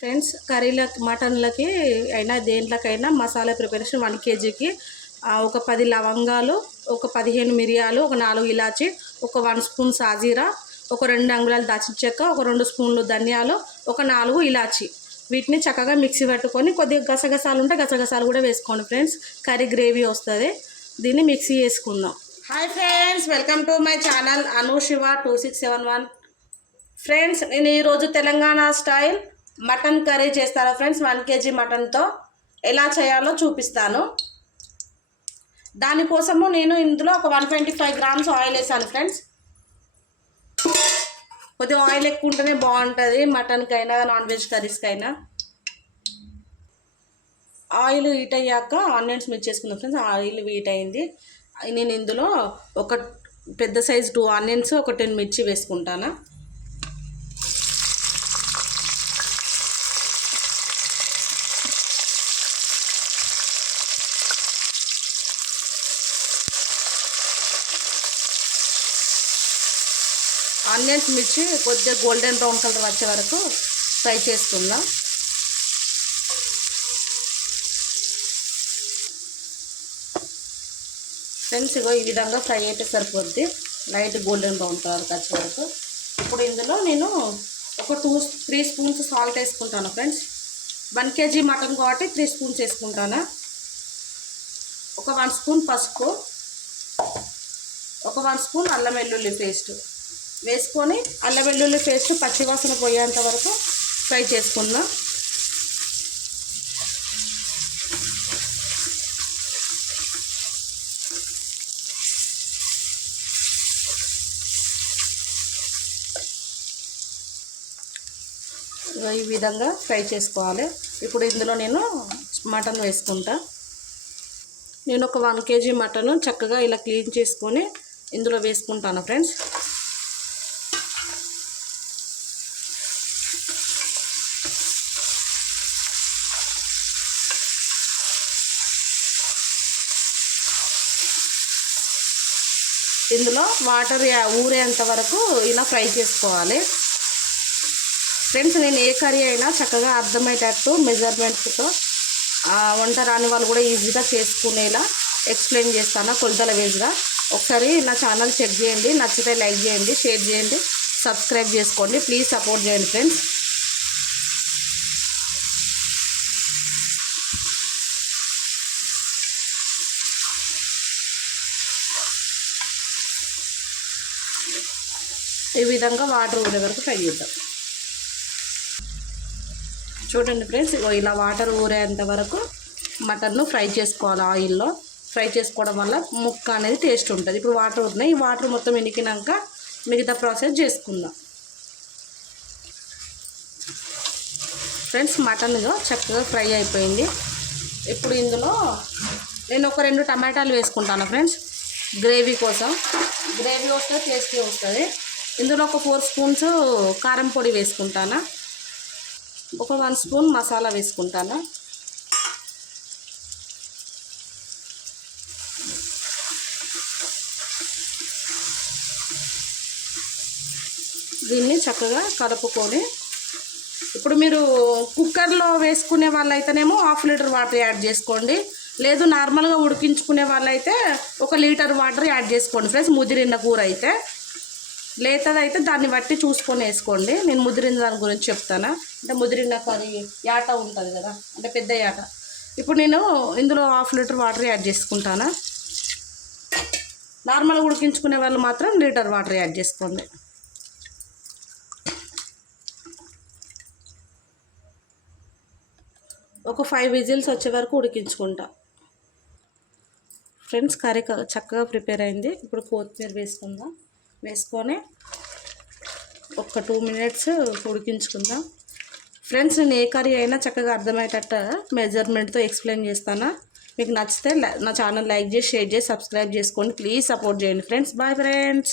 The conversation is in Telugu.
ఫ్రెండ్స్ కర్రీలకి మటన్లకి అయినా దేంట్లకైనా మసాలా ప్రిపరేషన్ 1 kgకి ఒక 10 లవంగాలు, ఒక 15 మిరియాలు, ఒక 4 ఇలాచి, ఒక 1 స్పూన్ సాజీరా, ఒక 2 అంగుళాల దాచిన చెక్క, ఒక 2 స్పూన్లు ధనియాలు, ఒక 4 ఇలాచి. వీటిని చక్కగా మిక్సీ పట్టుకొని కొద్దిగా గసగసాలు ఉంటే గసగసాలు కూడా వేసుకోండి ఫ్రెండ్స్. కర్రీ గ్రేవీ వస్తుంది. దీన్ని మిక్సీ చేసుకుందాం. Hi friends, welcome to my channel Anushiva 2671. Friends, నేను ఈరోజు తెలంగాణ స్టైల్ మటన్ కర్రీ చేస్తాను ఫ్రెండ్స్. 1 kg మటన్తో ఎలా చేయాలో చూపిస్తాను. దానికోసము నేను ఇందులో ఒక 125 గ్రామ్స్ ఆయిల్ వేసాను ఫ్రెండ్స్. కొద్దిగా ఆయిల్ ఎక్కువ ఉంటేనే బాగుంటుంది మటన్కైనా నాన్ వెజ్ కర్రీస్కైనా. ఆయిల్ హీట్ అయ్యాక ఆనియన్స్ మిక్స్ చేసుకుందాం ఫ్రెండ్స్. ఆయిల్ హీట్ అయింది. నేను ఇందులో ఒక పెద్ద సైజ్ 2 ఆనియన్స్, ఒక 10 మిర్చి వేసుకుంటాను. ఆనియన్స్ మిర్చి కొద్దిగా గోల్డెన్ బ్రౌన్ కలర్ వచ్చే వరకు ఫ్రై చేసుకుందాం. ఫ్రెండ్స్, ఇగో ఈ విధంగా ఫ్రై అయితే సరిపోద్ది, లైట్ గోల్డెన్ బ్రౌన్ కలర్కి వచ్చే వరకు. ఇప్పుడు ఇందులో నేను ఒక 3 స్పూన్స్ సాల్ట్ వేసుకుంటాను ఫ్రెండ్స్. 1 kg మటన్ కాబట్టి 3 స్పూన్స్ వేసుకుంటాను. ఒక 1 స్పూన్ పసుపు, ఒక 1 స్పూన్ అల్లం వెల్లుల్లి పేస్ట్ వేసుకొని అల్లం వెల్లుల్లి పేస్ట్ పచ్చివాసన పోయేంత వరకు ఫ్రై చేసుకుందాం. ఈ విధంగా ఫ్రై చేసుకోవాలి. ఇప్పుడు ఇందులో నేను మటన్ వేసుకుంటా. నేను ఒక 1 kg మటన్ చక్కగా ఇలా క్లీన్ చేసుకొని ఇందులో వేసుకుంటాను ఫ్రెండ్స్. ఇందులో వాటర్ ఊరేంత వరకు ఇలా ఫ్రై చేసుకోవాలి ఫ్రెండ్స్. నేను ఏ కర్రీ అయినా చక్కగా అర్థమయ్యేటట్టు మెజర్మెంట్స్తో వంట రాని వాళ్ళు కూడా ఈజీగా చేసుకునేలా ఎక్స్ప్లెయిన్ చేస్తాను కొలతల వేజ్గా. ఒకసారి నా ఛానల్ చెక్ చేయండి. నచ్చితే లైక్ చేయండి, షేర్ చేయండి, సబ్స్క్రైబ్ చేసుకోండి. ప్లీజ్ సపోర్ట్ చేయండి ఫ్రెండ్స్. ఈ విధంగా వాటర్ ఊరే వరకు ఫ్రై చేద్దాం. చూడండి ఫ్రెండ్స్, ఇలా వాటర్ ఊరేంత వరకు మటన్ను ఫ్రై చేసుకోవాలి. ఆయిల్లో ఫ్రై చేసుకోవడం వల్ల ముక్క అనేది టేస్ట్ ఉంటుంది. ఇప్పుడు వాటర్ ఉన్నాయి. ఈ వాటర్ మొత్తం ఇనికినాక మిగతా ప్రాసెస్ చేసుకుందాం ఫ్రెండ్స్. మటన్ చక్కగా ఫ్రై అయిపోయింది. ఇప్పుడు ఇందులో నేను ఒక 2 టమాటాలు వేసుకుంటాను ఫ్రెండ్స్. గ్రేవీ కోసం, గ్రేవీ వస్తే టేస్టీ వస్తుంది. ఇందులో ఒక 4 స్పూన్స్ కారం పొడి వేసుకుంటాను. ఒక 1 స్పూన్ మసాలా వేసుకుంటాను. దీన్ని చక్కగా కలుపుకొని ఇప్పుడు మీరు కుక్కర్లో వేసుకునే వాళ్ళైతేనేమో 1/2 లీటర్ వాటర్ యాడ్ చేసుకోండి. లేదు నార్మల్గా ఉడికించుకునే వాళ్ళైతే 1 లీటర్ వాటర్ యాడ్ చేసుకోండి ఫ్రెండ్స్. ముదిరిన కూర అయితే, లేతదైతే దాన్ని బట్టి చూసుకొని వేసుకోండి. నేను ముదిరిన దాని గురించి చెప్తాను. అంటే ముదిరిన కర్రీ యాట ఉంటుంది కదా, అంటే పెద్ద యాట. ఇప్పుడు నేను ఇందులో 1/2 లీటర్ వాటర్ యాడ్ చేసుకుంటాను. నార్మల్గా ఉడికించుకునే వాళ్ళు మాత్రం లీటర్ వాటర్ యాడ్ చేసుకోండి. ఒక 5 విజిల్స్ వచ్చే వరకు ఉడికించుకుంటా ఫ్రెండ్స్. కర్రీ చక్కగా ప్రిపేర్ అయింది. ఇప్పుడు కొత్తిమీర వేసుకుందాం. వేసుకొని ఒక 2 మినిట్స్ ఉడికించుకుందాం ఫ్రెండ్స్. నేను ఏ కర్రీ అయినా చక్కగా అర్థమయ్యేటట్టు మెజర్మెంట్తో ఎక్స్ప్లెయిన్ చేస్తాను. మీకు నచ్చితే నా ఛానల్ లైక్ చేసి, షేర్ చేసి, సబ్స్క్రైబ్ చేసుకోండి. ప్లీజ్ సపోర్ట్ చేయండి ఫ్రెండ్స్. Bye friends.